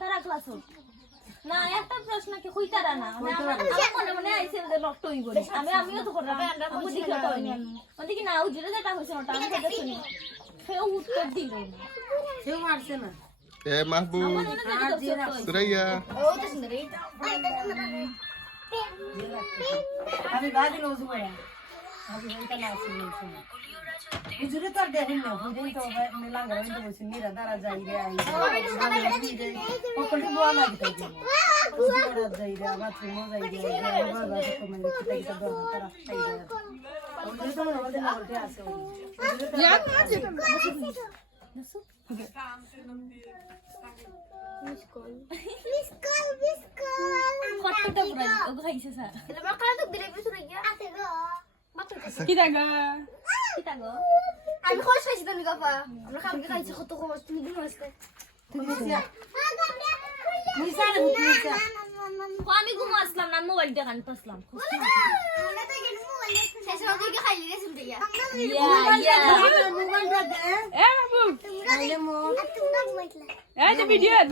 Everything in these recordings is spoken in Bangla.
তারা ক্লাস না একটা প্রশ্ন কি কইতারা না মানে আমার মনে মনে আইছে যে রক্ত হই বলে আমিও তো করলাম আমি দেখি তো হয়নি ওদি কি না উজরে যেটা হইছে ওটা আমি কথা শুনি সেও উত্তর দিল না সেও মারছে না এ মাহবুব সুরাইয়া ও তো সুন্দরী আমি বাদি নজু ভাইয়া আমি এটা না শুনি হুজুরে তো দেখেন না হুজুরে তো মেলাঙ্গা হইতে বসে নিরা দাঁড়া যাই রে আই ওকলটি বোয়া লাগতে হুজুরে যাই রে বাথরুম যাই রে বাবা তো মানে কিটা কিটা দর তারা খাই যায় হুজুরে তো আমাদের না বলতে আছে ইয়া আছে কতটা পুরো ওগো খাইছে স্যার এটা বাকারা তো দিলে কিছু নাই আছে গো কি দাগা আমি খোঁজ পাইছি তুমি গাফা আমরা কালকে খাইছি কত খোঁজ তুমি দিন আসতে আমি ঘুম আসলাম না মোবাইল দেখান পাসলাম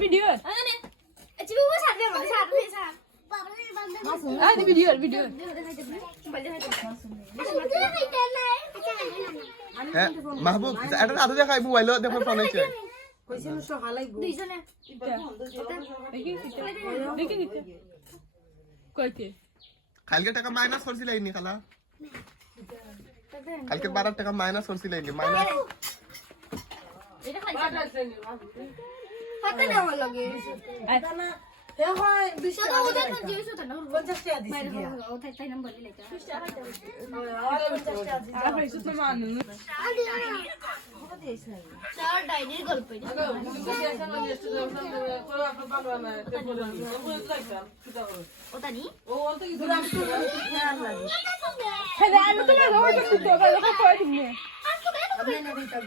ভিডিও হ্যাঁ মাহবুব এটা আদু দেখাই মোবাইল দেখো ফোন হইছে কইছিল সকালে দুইজনে দেখি কইতে কালকে টাকা মাইনাস করছিল ইনি খালা কালকে 12 টাকা মাইনাস করছিল ইনি মাইনাস এটা খাইছে হাতে নেওয়া লাগে এ হয় 200 তো ওটা তো 200 টাকা 50 টাকা দিছি গিয়া ও তাই নাম্বার দিলে এটা 50 টাকা আর 50 টাকা দিছি আর ভাই সুত মান চার ডাইনির গল্প ওটা নি হেদা আমি তো না ওই তো তো কই দিনে আমি না দিতা